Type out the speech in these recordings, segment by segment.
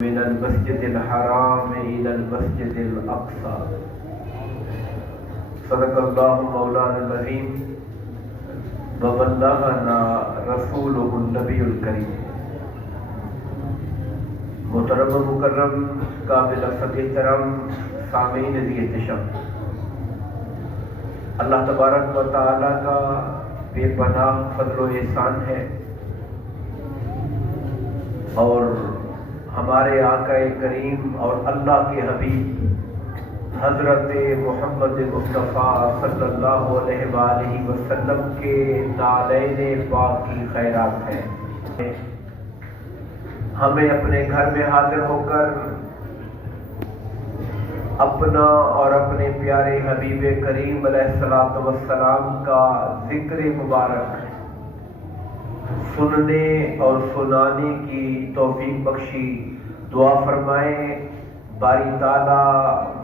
من المسجد الحرام إلى المسجد الأقصى صدق الله مولانا العظيم وبلغنا رسوله النبي الكريم. محترم و مکرم قابل احترام سامعین ذی احتشام، اللہ تبارک و تعالی کا بے پناہ فضل و احسان ہے اور ہمارے آقا کریم اور اللہ کے حبیب حضرت محمد مصطفیٰ صلی اللہ علیہ وآلہ وسلم کے نالین پاک کی خیرات ہیں. ہمیں اپنے گھر میں حاضر ہو کر اپنا اور اپنے پیارے حبیب کریم علیہ السلام کا ذکر مبارک سننے اور سنانے کی توفیق بخشی. دعا فرمائیں باری تعالی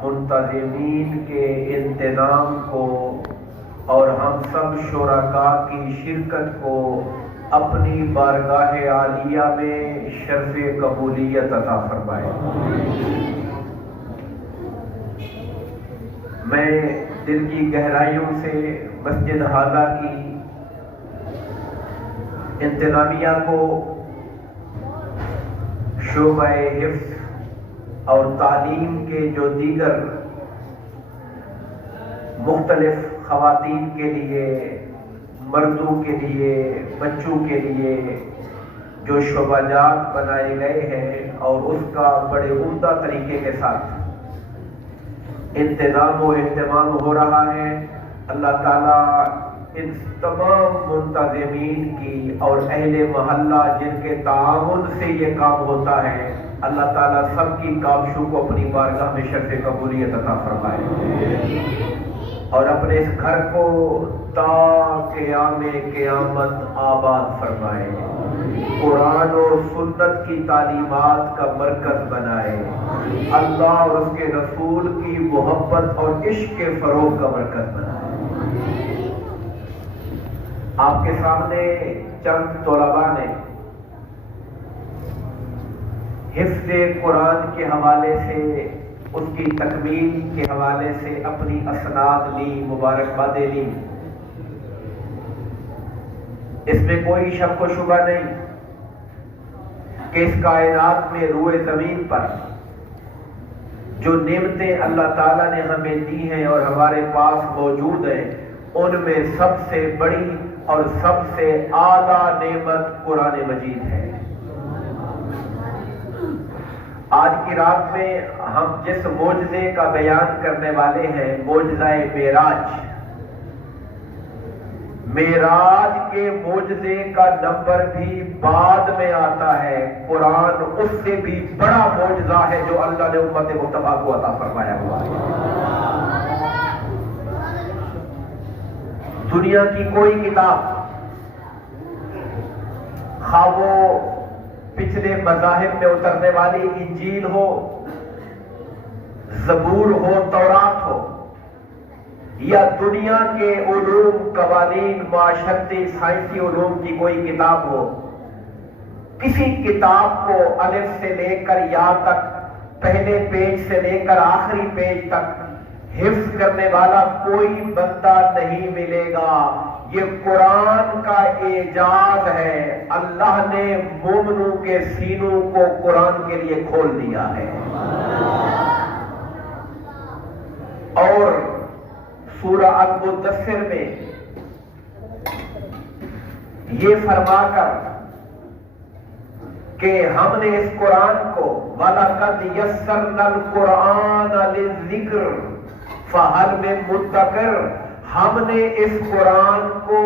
منتظمین کے انتظام کو اور ہم سب شرکاء کی شرکت کو اپنی بارگاہ عالیہ میں شرف قبولیت عطا فرمائے. میں دل کی گہرائیوں سے مسجد حاضہ کی انتظامیہ کو شعبہ حفظ اور تعلیم کے جو دیگر مختلف خواتین کے لیے، مردوں کے لیے، بچوں کے لیے جو شعبہ جات بنائے گئے ہیں اور اس کا بڑے عمدہ طریقے کے ساتھ انتظام و اہتمام ہو رہا ہے، اللہ تعالیٰ ان تمام منتظمین کی اور اہل محلہ جن کے تعاون سے یہ کام ہوتا ہے، اللہ تعالیٰ سب کی کاوشوں کو اپنی بارگاہ میں شرف قبولیت عطا فرمائے اور اپنے اس گھر کو تا قیام قیامت آباد فرمائے، قرآن اور سنت کی تعلیمات کا مرکز بنائے، اللہ اور اس کے رسول کی محبت اور عشق کے فروغ کا مرکز بنائے. آپ کے سامنے چند طلباء نے حفظ قرآن کے حوالے سے، اس کی تکمیل کے حوالے سے اپنی اسناد لی، مبارکبادیں لی. اس میں کوئی شک و شبہ نہیں کہ اس کائنات میں روئے زمین پر جو نعمتیں اللہ تعالیٰ نے ہمیں دی ہیں اور ہمارے پاس موجود ہیں، ان میں سب سے بڑی اور سب سے اعلیٰ نعمت قرآن مجید ہے. آج کی رات میں ہم جس معجزے کا بیان کرنے والے ہیں، معجزہ معراج کے معجزے کا نمبر بھی بعد میں آتا ہے. قرآن اس سے بھی بڑا معجزہ ہے جو اللہ نے امت مصطفیٰ کو عطا فرمایا ہوا ہے. دنیا کی کوئی کتاب، خواہ وہ پچھلے مذاہب میں اترنے والی انجیل ہو، زبور ہو، تورات ہو، یا دنیا کے علوم، قوانین، معاشرتی، سائنسی علوم کی کوئی کتاب ہو، کسی کتاب کو الف سے لے کر یا تک، پہلے پیج سے لے کر آخری پیج تک حفظ کرنے والا کوئی بندہ نہیں ملے گا. یہ قرآن کا اعجاز ہے. اللہ نے مومنوں کے سینوں کو قرآن کے لیے کھول دیا ہے اور سورہ المدثر میں یہ فرما کر کہ ہم نے اس قرآن کو وَلَقَدْ يَسَّرْنَا الْقُرْآنَ لِلذِّكْرِ فَهَلْ مِن مُدَّكِرٍ، ہم نے اس قرآن کو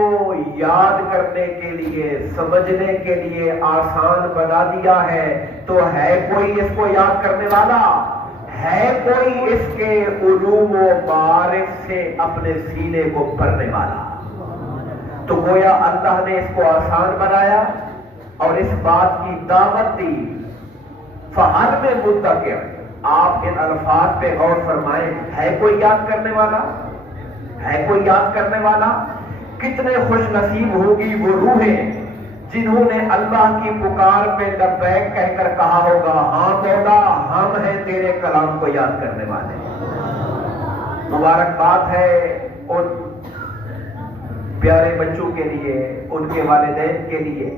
یاد کرنے کے لیے، سمجھنے کے لیے آسان بنا دیا ہے. تو ہے کوئی اس کو یاد کرنے والا؟ ہے کوئی اس کے علوم و معارف سے اپنے سینے کو بھرنے والا؟ تو گویا اللہ نے اس کو آسان بنایا اور اس بات کی دعوت دی. فَهَلْ مِن مُدَّكِرٍ، آپ ان الفاظ پہ غور فرمائیں. ہے کوئی یاد کرنے والا؟ ہے کوئی یاد کرنے والا؟ کتنے خوش نصیب ہوگی وہ روحیں جنہوں نے اللہ کی پکار پہ لبیک کہہ کر کہا ہوگا ہاں مولا ہم ہیں تیرے کلام کو یاد کرنے والے. مبارکباد ہے ان پیارے بچوں کے لیے، ان کے والدین کے لیے،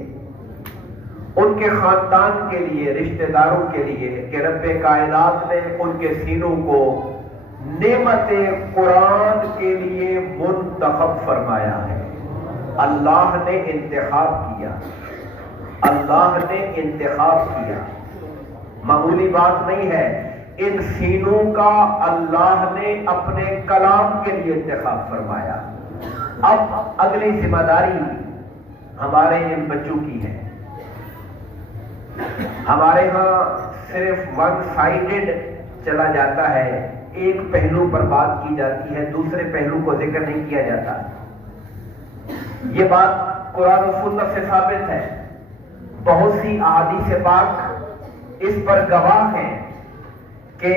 ان کے خاندان کے لیے، رشتہ داروں کے لیے کہ رب کائنات نے ان کے سینوں کو نعمت قرآن کے لیے منتخب فرمایا ہے. اللہ نے انتخاب کیا، اللہ نے انتخاب کیا. معمولی بات نہیں ہے، ان سینوں کا اللہ نے اپنے کلام کے لیے انتخاب فرمایا. اب اگلی ذمہ داری ہمارے ان بچوں کی ہے. ہمارے ہاں صرف ون سائیڈڈ چلا جاتا ہے، ایک پہلو پر بات کی جاتی ہے، دوسرے پہلو کو ذکر نہیں کیا جاتا. یہ بات قرآن و سنت سے ثابت ہے. بہت سی احادیث پاک اس پر گواہ ہیں کہ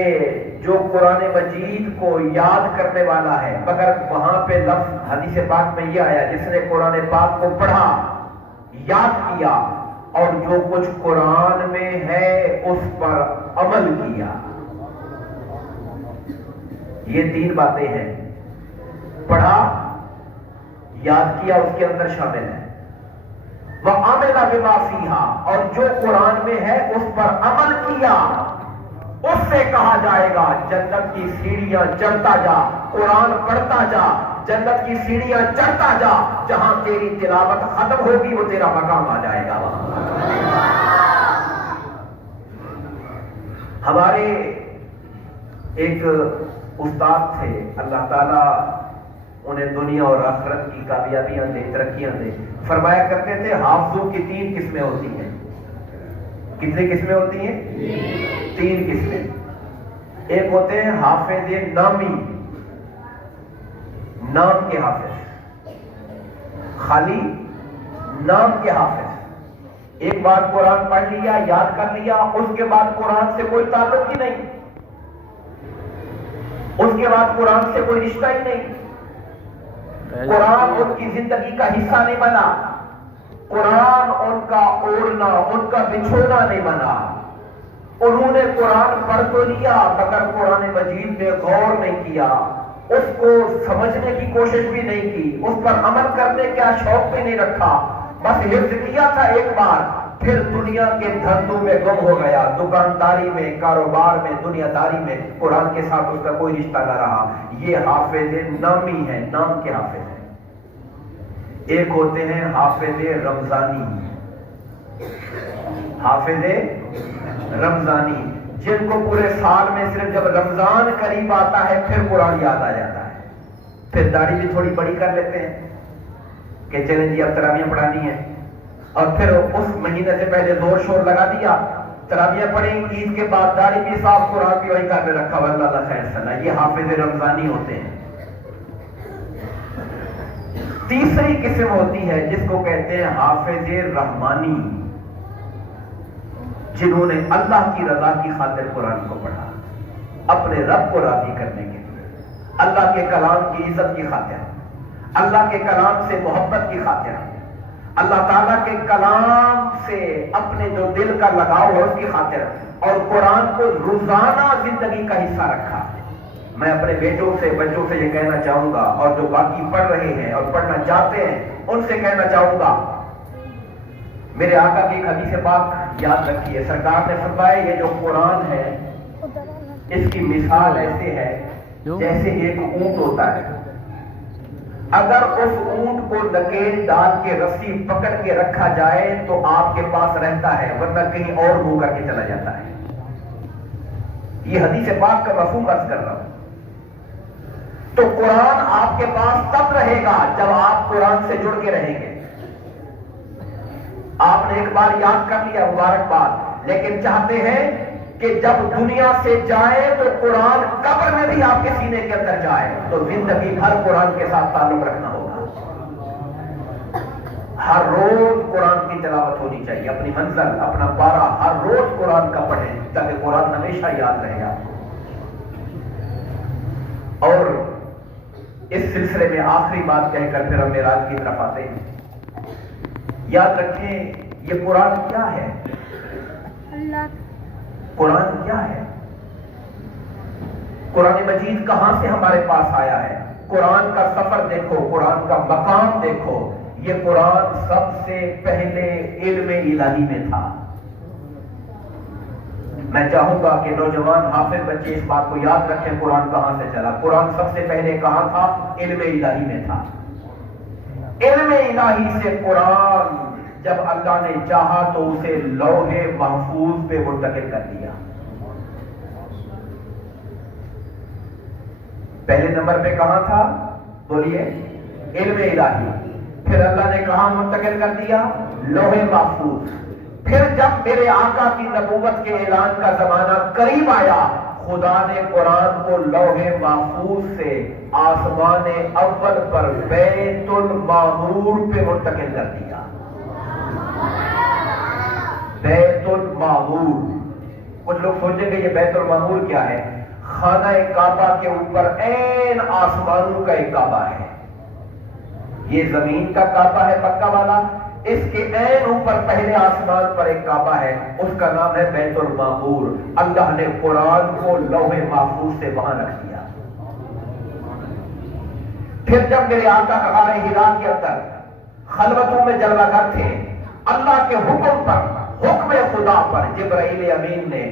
جو قرآن مجید کو یاد کرنے والا ہے، مگر وہاں پہ لفظ حدیث پاک میں یہ آیا جس نے قرآن پاک کو پڑھا، یاد کیا اور جو کچھ قرآن میں ہے اس پر عمل کیا. یہ تین باتیں ہیں، پڑھا، یاد کیا، اس کے اندر شامل ہے. وَعَمِلَ بِمَا فِيهَا، اور جو قرآن میں ہے اس پر عمل کیا، اس سے کہا جائے گا جنت کی سیڑھیاں چڑھتا جا، قرآن پڑھتا جا، جنت کی سیڑھیاں چڑھتا جا، جہاں تیری تلاوت ختم ہوگی وہ تیرا مقام آ جائے گا وہاں. ہمارے ایک استاد تھے، اللہ تعالیٰ انہیں دنیا اور آخرت کی کامیابیاں دے، ترقیاں دے. فرمایا کرتے تھے حافظوں کی تین قسمیں ہوتی ہیں. کتنی قسمیں ہوتی ہیں؟ تین قسمیں. ایک ہوتے ہیں حافظ نامی، نام کے حافظ، خالی نام کے حافظ. ایک بار قرآن پڑھ لیا، یاد کر لیا، اس کے بعد قرآن سے کوئی تعلق ہی نہیں، اس کے بعد قرآن سے کوئی رشتہ ہی نہیں. قرآن ان کی زندگی کا حصہ نہیں بنا، قرآن ان کا اوڑھنا، ان کا بچھونا نہیں بنا. انہوں نے قرآن پڑھ تو لیا مگر قرآن مجید میں غور نہیں کیا، اس کو سمجھنے کی کوشش بھی نہیں کی، اس پر عمل کرنے کا شوق بھی نہیں رکھا. بس حفظ کیا تھا ایک بار، پھر دنیا کے دھندوں میں گم ہو گیا، دکانداری میں، کاروبار میں، دنیا داری میں قرآن کے ساتھ اس کا کوئی رشتہ نہ رہا. یہ حافظ نامی ہے، نام کے حافظ ہیں. ایک ہوتے ہیں حافظ رمضانی، حافظ رمضانی جن کو پورے سال میں صرف جب رمضان قریب آتا ہے پھر قرآن یاد آ جاتا ہے. پھر داڑھی بھی تھوڑی بڑی کر لیتے ہیں کہ چلیں جی اب تراویح پڑھانی ہے، اور پھر اس مہینے سے پہلے زور شور لگا دیا، تراویح پڑھیں، عید کے بعد داڑھی بھی صاف، قرآن بھی وہی کر رکھا، واللہ خیر صلاح. یہ حافظ رمضانی ہوتے ہیں. تیسری قسم ہوتی ہے جس کو کہتے ہیں حافظ رحمانی، جنہوں نے اللہ کی رضا کی خاطر قرآن کو پڑھا، اپنے رب کو راضی کرنے کے لیے، اللہ کے کلام کی عزت کی خاطر، اللہ کے کلام سے محبت کی خاطر، اللہ تعالیٰ کے کلام سے اپنے جو دل کا لگاؤ ہے اس کی خاطر، اور قرآن کو روزانہ زندگی کا حصہ رکھا. میں اپنے بیٹوں سے، بچوں سے یہ کہنا چاہوں گا، اور جو باقی پڑھ رہے ہیں اور پڑھنا چاہتے ہیں ان سے کہنا چاہوں گا، میرے آقا کی ایک حدیث پاک یاد رکھیے. سرکار نے فرمایا یہ جو قرآن ہے اس کی مثال ایسے ہے جیسے ایک اونٹ ہوتا ہے. اگر اس اونٹ کو نکیل ڈال کے رسی پکڑ کے رکھا جائے تو آپ کے پاس رہتا ہے، ورنہ کہیں اور منہ کر کے چلا جاتا ہے. یہ حدیث پاک کا مفہوم عرض کر رہا ہوں. تو قرآن آپ کے پاس تب رہے گا جب آپ قرآن سے جڑ کے رہیں گے. آپ نے ایک بار یاد کر لیا، مبارکباد، لیکن چاہتے ہیں کہ جب دنیا سے جائے تو قرآن قبر میں بھی آپ کے سینے کے اندر جائے. تو زندگی بھر قرآن کے ساتھ تعلق رکھنا ہوگا. ہر روز قرآن کی تلاوت ہونی چاہیے، اپنی منزل، اپنا پارا ہر روز قرآن کا پڑھیں تاکہ قرآن ہمیشہ یاد رہے آپ. اور اس سلسلے میں آخری بات کہہ کر پھر ہم معراج کی طرف آتے ہیں. یاد رکھیں یہ قرآن کیا ہے؟ قرآن کیا ہے؟ قرآن مجید کہاں سے ہمارے پاس آیا ہے؟ قرآن کا سفر دیکھو، قرآن کا مقام دیکھو. یہ قرآن سب سے پہلے علم الہی میں تھا. میں چاہوں گا کہ نوجوان حافظ بچے اس بات کو یاد رکھیں، قرآن کہاں سے چلا. قرآن سب سے پہلے کہاں تھا؟ علم الہی میں تھا. علم الہی سے قرآن جب اللہ نے چاہا تو اسے لوح محفوظ پہ منتقل کر دیا. پہلے نمبر پہ کہاں تھا؟ بولیے علم الہی. پھر اللہ نے کہاں منتقل کر دیا؟ لوح محفوظ. پھر جب میرے آقا کی نبوت کے اعلان کا زمانہ قریب آیا، خدا نے قرآن کو لوح محفوظ سے آسمان اول پر بیت المعمور پہ منتقل کر دیا. بیت المعمور. کچھ لوگ سوچیں گے یہ بیت المعمور کیا ہے؟ خانہ کعبہ کے اوپر عین آسمانوں کا ایک کعبہ ہے. یہ زمین کا کعبہ ہے پکا والا، اس کے عین اوپر پہلے آسمان پر ایک کعبہ ہے، اس کا نام ہے بیت المعمور. اللہ نے قرآن کو لوح محفوظ سے وہاں رکھ دیا. پھر جب میرے آقا غار حرا کے اندر خلوتوں میں جلوہ گر تھے، اللہ کے حکم پر، حکم خدا پر جبرائیل امین نے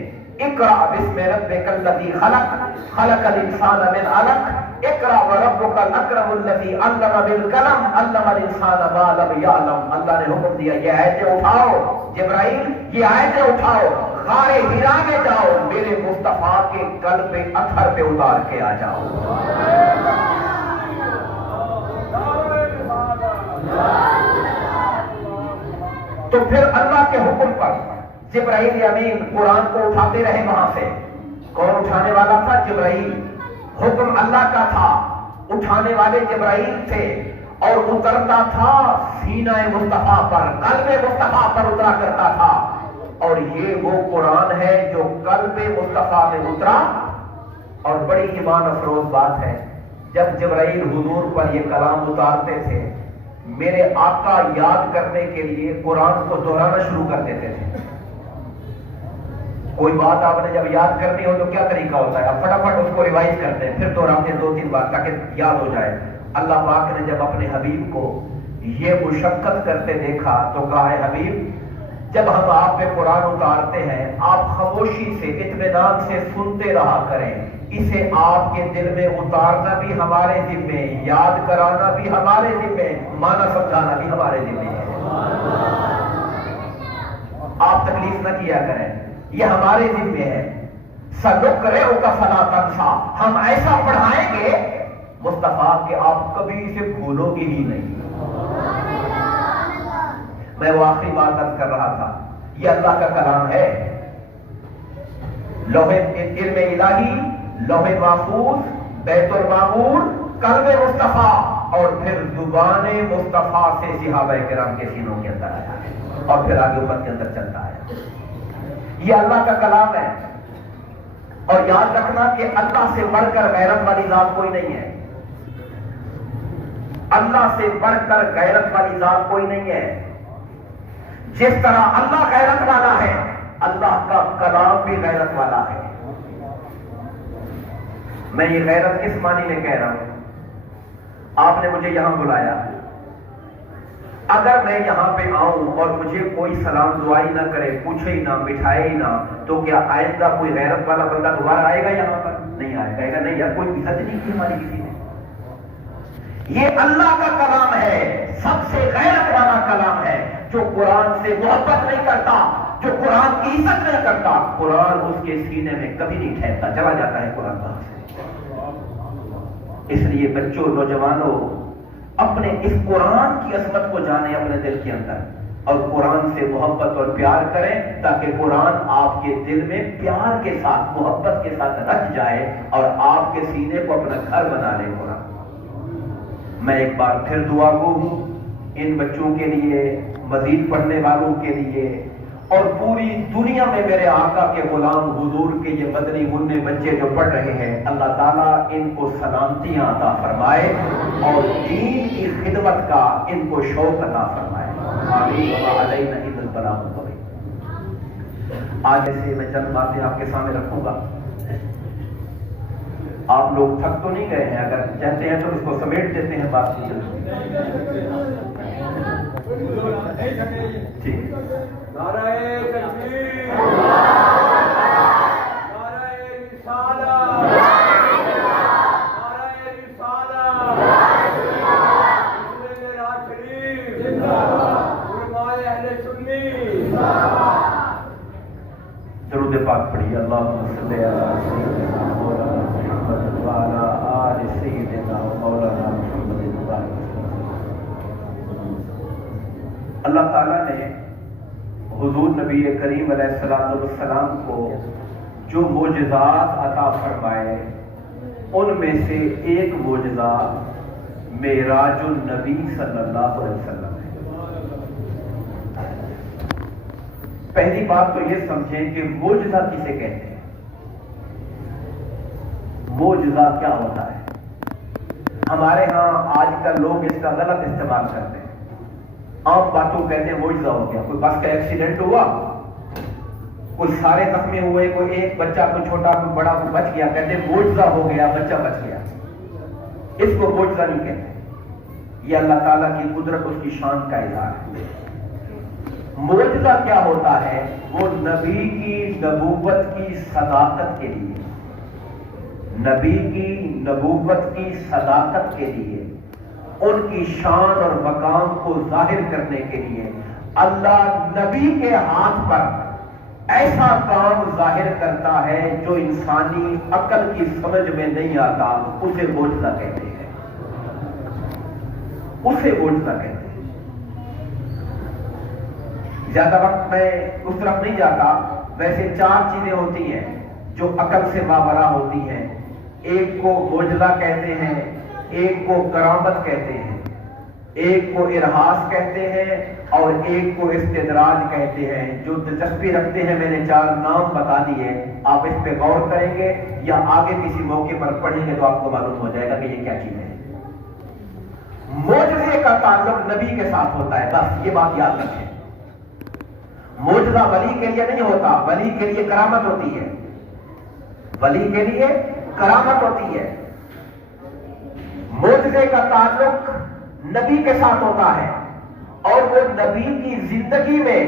اقرأ بسم ربک الذی خلق خلق الانسان من علق اقرأ وربک الاکرم الذی علم بالقلم علم الانسان ما لم یعلم. اللہ نے حکم دیا یہ آیتیں اٹھاؤ جبرائیل، یہ آیتیں اٹھاؤ، غار حرا میں جاؤ، میرے مصطفیٰ کے قلب پہ اثر پہ اتار کے آ جاؤ. تو پھر اللہ کے حکم پر جبرائیل امین قرآن کو اٹھاتے رہے وہاں سے. کون اٹھانے والا تھا؟ جبرائیل. حکم اللہ کا تھا، اٹھانے والے جبرائیل تھے، اور اترتا تھا سینہ مصطفیٰ پر، قلب مصطفیٰ پر اترا کرتا تھا. اور یہ وہ قرآن ہے جو قلب مصطفیٰ میں اترا. اور بڑی ایمان افروز بات ہے، جب جبرائیل حضور پر یہ کلام اتارتے تھے، میرے آقا یاد کرنے کے لیے قرآن کو دہرانا شروع کر دیتے تھے. کوئی بات آپ نے جب یاد کرنی ہو تو کیا طریقہ ہوتا ہے؟ آپ فٹافٹ اس کو ریوائز کرتے ہیں، پھر دہراتے ہیں 2-3 بار تاکہ یاد ہو جائے. اللہ پاک نے جب اپنے حبیب کو یہ مشقت کرتے دیکھا تو کہا ہے حبیب جب ہم آپ پہ قرآن اتارتے ہیں آپ خاموشی سے اطمینان سے سنتے رہا کریں. اسے آپ کے دل میں اتارنا بھی ہمارے ذمے، یاد کرانا بھی ہمارے ذمے، معنی سمجھانا بھی ہمارے ذمے ہے. آپ تکلیف نہ کیا کریں، یہ ہمارے ذمے ہے. سنقرئک فلا تنسا، ہم ایسا پڑھائیں گے مصطفیٰ کہ آپ کبھی اسے بھولو گے ہی نہیں. میں وہ آخری بات عرض کر رہا تھا، یہ اللہ کا کلام ہے. لوح علم الہی، لوح محفوظ، بیت المعمور، قلب مصطفیٰ، اور پھر زبان مصطفیٰ سے صحابہ کرام کے سینوں کے اندر آیا ہے، اور پھر آگے امت کے اندر چلتا ہے. یہ اللہ کا کلام ہے. اور یاد رکھنا کہ اللہ سے بڑھ کر غیرت والی ذات کوئی نہیں ہے. اللہ سے بڑھ کر غیرت والی ذات کوئی نہیں ہے. جس طرح اللہ غیرت والا ہے، اللہ کا کلام بھی غیرت والا ہے. میں یہ غیرت کس معنی میں کہہ رہا ہوں؟ آپ نے مجھے یہاں بلایا، اگر میں یہاں پہ آؤں اور مجھے کوئی سلام دعائی نہ کرے، پوچھے ہی نہ، بٹھائے ہی نہ، تو کیا آئندہ کوئی غیرت والا بندہ دوبارہ آئے گا یہاں پر؟ نہیں آئے گا. کہے گا نہیں یار کوئی عزت نہیں کی ہماری کسی نے. یہ اللہ کا کلام ہے، سب سے غیرت والا کلام ہے. جو قرآن سے محبت نہیں کرتا، جو قرآن کی عزت نہیں کرتا، قرآن اس کے سینے میں کبھی نہیں ٹھہرتا، چلا جاتا ہے قرآن وہاں سے. اس لیے بچوں، نوجوانوں، اپنے اس قرآن کی عظمت کو جانیں اپنے دل کے اندر، اور قرآن سے محبت اور پیار کریں تاکہ قرآن آپ کے دل میں پیار کے ساتھ، محبت کے ساتھ رکھ جائے اور آپ کے سینے کو اپنا گھر بنا لے قرآن. میں ایک بار پھر دعا گو ہوں ان بچوں کے لیے، مزید پڑھنے والوں کے لیے، اور پوری دنیا میں میرے آقا کے غلام حضور کے یہ مدنی منع بچے جو پڑھ رہے ہیں، اللہ تعالیٰ ان کو سلامتیاں عطا فرمائے اور دین کی خدمت کا ان کو شوق عطا فرمائے. العالمین وما علینا الا البلاغ المبین۔ آج ایسے میں چند باتیں آپ کے سامنے رکھوں گا۔ آپ لوگ تھک تو نہیں گئے ہیں؟ اگر چاہتے ہیں تو اس کو سمیٹ دیتے ہیں بات کی ٹھیک۔ نعرہ تکبیر، نعرہ رسالہ، نعرہ رسالہ، معراج شریف علماء اہل سنی، درود پاک پڑھیے۔ اللہم صلی علی سیدنا مولانا محمد وعلی آل سیدنا مولانا محمد وبارک وسلم۔ اللہ تعالیٰ نے حضور نبی کریم علیہ السلام کو جو معجزات عطا فرمائے ان میں سے ایک معجزہ معراج النبی صلی اللہ علیہ وسلم ہے۔ پہلی بات تو یہ سمجھیں کہ معجزہ کسے کہتے ہیں؟ معجزہ کیا ہوتا ہے؟ ہمارے ہاں آج کل لوگ اس کا غلط استعمال کرتے ہیں، عام باتوں کہتے ہیں معجزہ ہو گیا، کوئی بس کا ایکسیڈنٹ ہوا، کوئی سارے زخمی ہوئے، کوئی ایک بچہ، کوئی چھوٹا کوئی بڑا کوئی بچ گیا، کہتے ہیں معجزہ ہو گیا، بچہ بچ گیا۔ اس کو معجزہ نہیں کہتے، یہ اللہ تعالیٰ کی قدرت، اس کی شان کا اظہار ہے۔ معجزہ کیا ہوتا ہے؟ وہ نبی کی نبوت کی صداقت کے لیے، نبی کی نبوت کی صداقت کے لیے، ان کی شان اور مقام کو ظاہر کرنے کے لیے اللہ نبی کے ہاتھ پر ایسا کام ظاہر کرتا ہے جو انسانی عقل کی سمجھ میں نہیں آتا، اسے معجزہ کہتے ہیں، اسے معجزہ کہتے ہیں۔ زیادہ وقت میں اس طرف نہیں جاتا، ویسے چار چیزیں ہوتی ہیں جو عقل سے ماورا ہوتی ہیں۔ ایک کو معجزہ کہتے ہیں، ایک کو کرامت کہتے ہیں، ایک کو ارہاس کہتے ہیں، اور ایک کو استدراج کہتے ہیں۔ جو دلچسپی رکھتے ہیں میں نے چار نام بتا دیے، آپ اس پہ غور کریں گے یا آگے کسی موقع پر پڑھیں گے تو آپ کو معلوم ہو جائے گا کہ یہ کیا چیز ہے۔ معجزے کا تعلق نبی کے ساتھ ہوتا ہے، بس یہ بات یاد رکھیں۔ معجزہ ولی کے لیے نہیں ہوتا، ولی کے لیے کرامت ہوتی ہے، ولی کے لیے کرامت ہوتی ہے۔ معجزے کا تعلق نبی کے ساتھ ہوتا ہے، اور وہ نبی کی زندگی میں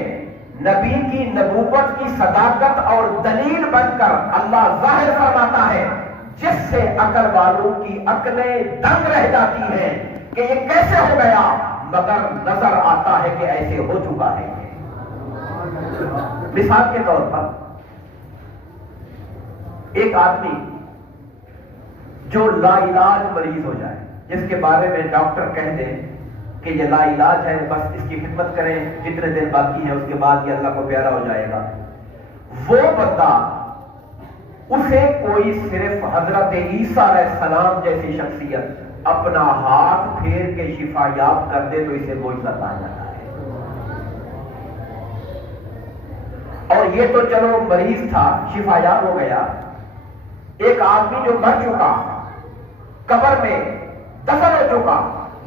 نبی کی نبوت کی صداقت اور دلیل بن کر اللہ ظاہر فرماتا ہے، جس سے عقل والوں کی عقلیں دنگ رہ جاتی ہیں کہ یہ کیسے ہو گیا، مگر نظر آتا ہے کہ ایسے ہو چکا ہے۔ مثال کے طور پر ایک آدمی جو لا علاج مریض ہو جائے، جس کے بارے میں ڈاکٹر کہہ دیں کہ یہ لا علاج ہے، بس اس کی خدمت کریں، جتنے دن باقی ہے اس کے بعد یہ اللہ کو پیارا ہو جائے گا، وہ بندہ اسے کوئی صرف حضرت عیسیٰ علیہ السلام جیسی شخصیت اپنا ہاتھ پھیر کے شفا یاب کر دے تو اسے معجزہ کہا جاتا ہے۔ اور یہ تو چلو مریض تھا، شفا یاب ہو گیا۔ ایک آدمی جو مر چکا، قبر میں دفن ہو چکا،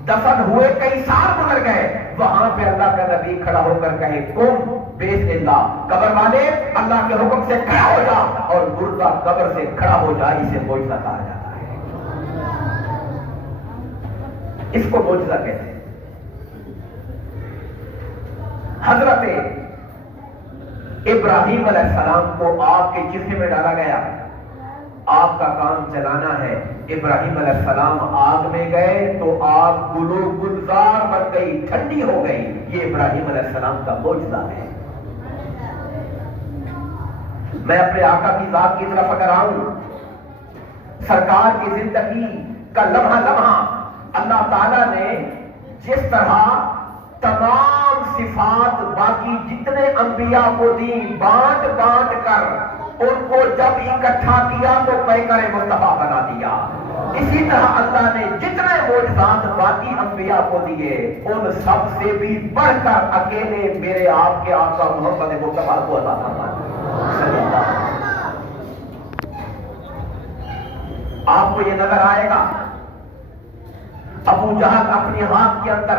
دفن ہوئے کئی سال گزر گئے، وہاں پہ اللہ کا نبی کھڑا ہو کر کہے قم باذن اللہ، قبر والے اللہ کے حکم سے کھڑا ہو جا، اور مردہ قبر سے کھڑا ہو جا، اسے معجزہ کہا جاتا ہے۔ اس کو معجزہ کہتے ہیں۔ حضرت ابراہیم علیہ السلام کو آگ کے چولہے میں ڈالا گیا، آگ کا کام چلانا ہے، ابراہیم علیہ السلام آگ میں گئے تو آگ گلو گلزار بن گئی، ٹھنڈی ہو گئی۔ یہ ابراہیم علیہ السلام کا معجزہ ہے۔ میں اپنے آقا کی ذات کی طرف اگر آؤں، سرکار کی زندگی کا لمحہ لمحہ اللہ تعالیٰ نے جس طرح تمام صفات باقی جتنے انبیاء کو دی، بانٹ بانٹ کر ان کو جب اکٹھا کیا تو پیکر مصطفیٰ بنا دیا، اسی طرح اللہ نے جتنے معجزات باقی انبیاء کو دیے، ان سب سے بھی بڑھ کر اکیلے میرے آپ کے آقا محمد مصطفیٰ کو عطا فرمایا۔ آپ کو یہ نظر آئے گا، ابو جہل اپنی ہاتھ کے اندر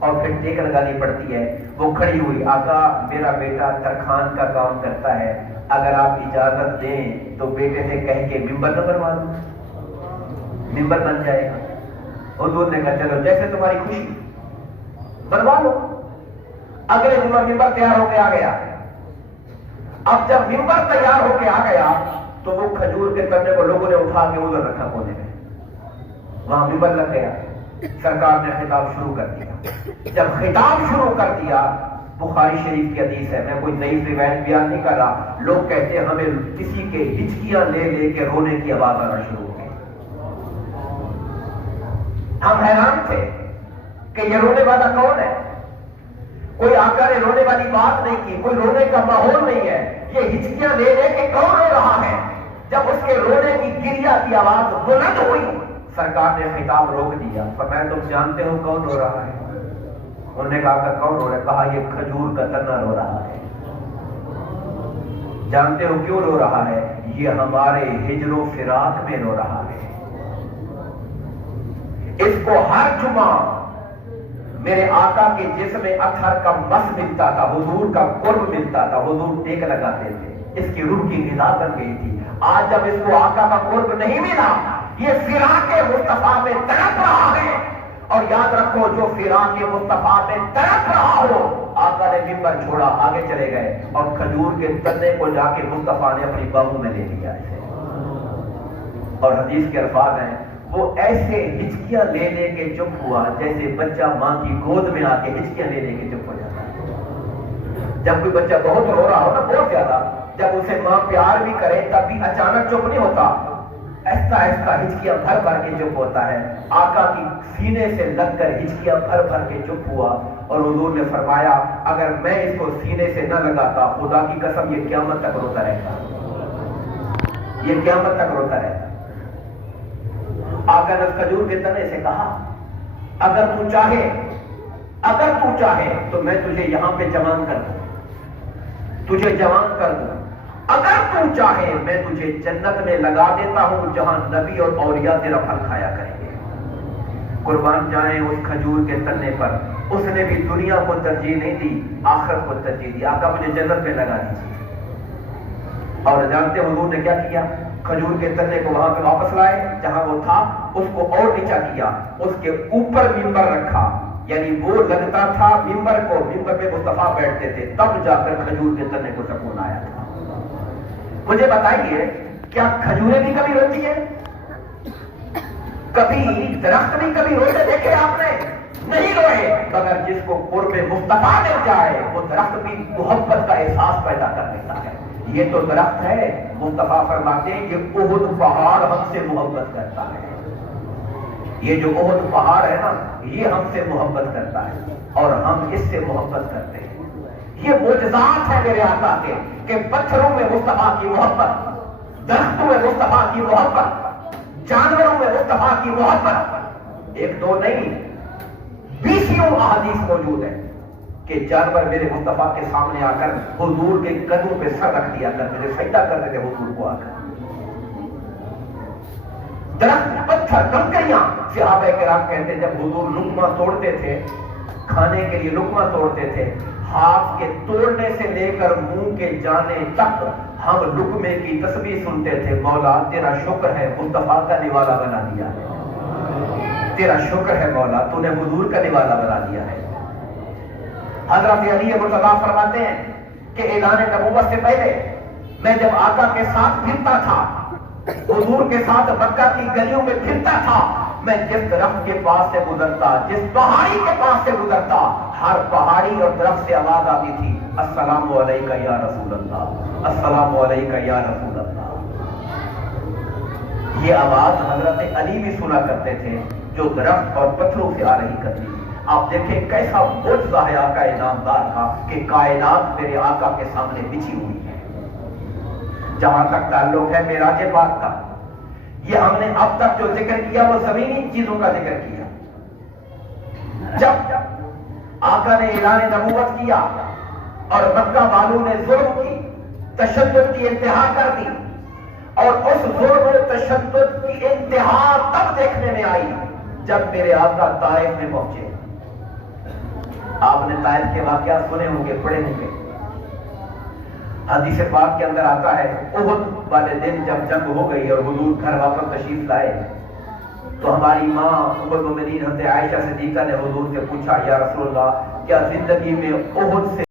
اور پھر ٹیک لگانی پڑتی ہے. وہ کھڑی ہوئی, آقا میرا بیٹا ترخان کا کام کرتا ہے, اگر آپ اجازت دیں تو بیٹے سے کہہ کے ممبر نہ بنوا دوں, ممبر بن جائے گا. حضور نے کہا چلو جیسے تمہاری خوشی, بنوا لو. اگلے جمعہ ممبر تیار ہو کے آ گیا. اب جب ممبر تیار ہو کے آ گیا تو وہ کھجور کے تنے کو لوگوں نے اٹھا کے ادھر رکھا کونے میں, وہاں ممبر لگ گیا. سرکار نے خطاب شروع کر دیا. جب خطاب شروع کر دیا, بخاری شریف کی حدیث ہے, میں کوئی نئی روایت بیان نہیں کر رہا, لوگ کہتے ہیں ہمیں کسی کے ہچکیاں لے لے کے رونے کی آواز آنا شروع ہو گئی. ہم حیران تھے کہ یہ رونے والا کون ہے. کوئی آقا نے رونے والی بات نہیں کی, کوئی رونے کا ماحول نہیں ہے. یہ ہچکیاں لے لے کے کون رو رہا ہے. جب اس کے رونے کی گریا کی آواز بلند ہوئی, سرکار نے خطاب روک دیا. فرمایا تم جانتے ہو کون رو رہا ہے؟ انہوں نے کہا کہ کون رو رہا ہے؟ کہا یہ کھجور کا تنا رو رہا ہے. جانتے ہو کیوں رو رہا ہے؟ یہ ہمارے ہجر و فراق میں رو رہا ہے. اس کو ہر جمعہ میرے آقا کے جسم اطہر کا مس ملتا تھا, حضور کا قرب ملتا تھا, حضور ٹیک لگاتے تھے. اس کی روح کی غذا بن گئی تھی. آج جب اس کو آقا کا قرب نہیں ملا, یہ فراق مصطفیٰ میں تڑپ رہا ہے. اور یاد رکھو, جو فراق مصطفیٰ میں تڑپ رہا ہو, آقا نے ممبر چھوڑا, آگے چلے گئے اور کھجور کے تنے کو جا کے مصطفیٰ نے اپنی باہوں میں لے لیا. اور حدیث کے الفاظ ہیں, وہ ایسے ہچکیاں لے لے کے چپ ہوا جیسے بچہ ماں کی گود میں آ کے ہچکیاں لے لے کے چپ ہو جاتا ہے. جب کوئی بچہ بہت رو رہا ہو نا, بہت زیادہ, جب اسے ماں پیار بھی کرے تب بھی اچانک چپ نہیں ہوتا, ایسا ایسا ہچکیاں بھر بھر کے چپ ہوتا ہے. آقا کی سینے سے لگ کر ہچکیاں بھر بھر کے چپ ہوا. اور حضور نے فرمایا اگر میں اس کو سینے سے نہ لگاتا, خدا کی قسم یہ قیامت تک روتا رہتا, یہ قیامت تک روتا رہتا. آقا نے کھجور کے تنے سے کہا اگر تو چاہے تو میں تجھے یہاں پہ جوان کر دوں, تجھے جوان کر دوں. اگر تو چاہے میں تجھے جنت میں لگا دیتا ہوں جہاں نبی اور اولیاء تیرا پھل کھایا کریں گے. قربان جائیں اس کھجور کے تنے پر. اس نے بھی دنیا کو ترجیح نہیں دی, آخرت کو ترجیح دی. آقا مجھے جنت میں لگا دیجیے. اور جانتے حضور نے کیا کیا؟ کھجور کے تنے کو وہاں پہ واپس لائے جہاں وہ تھا, اس کو اور نیچا کیا, اس کے اوپر ممبر رکھا. یعنی وہ لگتا تھا ممبر کو, ممبر پہ مصطفیٰ بیٹھتے تھے, تب جا کر کھجور کے تنے کو سکون آیا تھا. مجھے بتائیے کیا کھجوریں بھی کبھی روتی ہیں؟ کبھی درخت بھی کبھی روتے دیکھے آپ نے؟ نہیں روئے. مگر جس کو قرب مصطفیٰ مل جائے وہ درخت بھی محبت کا احساس پیدا کر دیتا ہے. یہ تو درخت ہے, مصطفیٰ فرماتے ہیں کہ احد پہاڑ ہم سے محبت کرتا ہے. یہ جو احد پہاڑ ہے نا, یہ ہم سے محبت کرتا ہے اور ہم اس سے محبت کرتے ہیں. یہ معجزات ہے میرے آقا کے کہ پتھروں میں مصطفیٰ کی محبت, درختوں میں مصطفیٰ کی محبت, جانوروں میں مصطفیٰ کی محبت. ایک دو نہیں, 20 احادیث موجود ہیں کہ جانور میرے مصطفیٰ کے سامنے آ کر حضور کے قدموں پہ سر رکھ دیا کرتے تھے, سجدہ کرتے تھے حضور کو آ کر. درخت, پتھر, کنکریاں. صحابہ کرام کہتے ہیں جب حضور لقمہ توڑتے تھے, کھانے کے لیے لقمہ توڑتے تھے, ہاتھ کے توڑنے سے لے کر منہ کے جانے تک ہم لقمے کی تسبیح سنتے تھے. مولا تیرا شکر ہے مصطفیٰ کا نوالا بنا دیا ہے, تیرا شکر ہے مولا تو نے حضور کا نوالا بنا دیا ہے. حضرت علی مرتضیٰ فرماتے ہیں کہ اعلان نبوت سے پہلے میں جب آقا کے ساتھ پھرتا تھا, حضور کے ساتھ مکہ کی گلیوں میں پھرتا تھا, میں جس درخت کے پاس سے گزرتا, جس پہاڑی کے پاس سے گزرتا, ہر پہاڑی اور درخت سے آواز آتی تھی السلام علیکہ یا رسول اللہ, السلام علیکہ یا رسول اللہ. یہ آواز حضرت علی بھی سنا کرتے تھے جو درخت اور پتھروں سے آ رہی کرتی تھی. آپ دیکھیں کیسا معجزہ ہے آقا نامدار کا کہ کائنات میرے آقا کے سامنے بچھی ہوئی ہے. جہاں تک تعلق ہے معراج پاک کا, یہ ہم نے اب تک جو ذکر کیا وہ زمینی چیزوں کا ذکر کیا. جب آقا نے اعلان نبوت کیا اور مکہ والوں نے ظلم کی, تشدد کی انتہا کر دی, اور اس ظلم و تشدد کی انتہا تب دیکھنے میں آئی جب میرے آقا طائف میں پہنچے. آپ نے طائف کے واقعات سنے ہوں گے، پڑھے ہوں گے۔ حدیث پاک کے اندر آتا ہے احد والے دن جب جنگ ہو گئی اور حضور گھر واپس تشریف لائے تو ہماری ماں ام المؤمنین حضرت عائشہ صدیقہ نے حضور سے پوچھا، یا رسول اللہ، کیا زندگی میں احد سے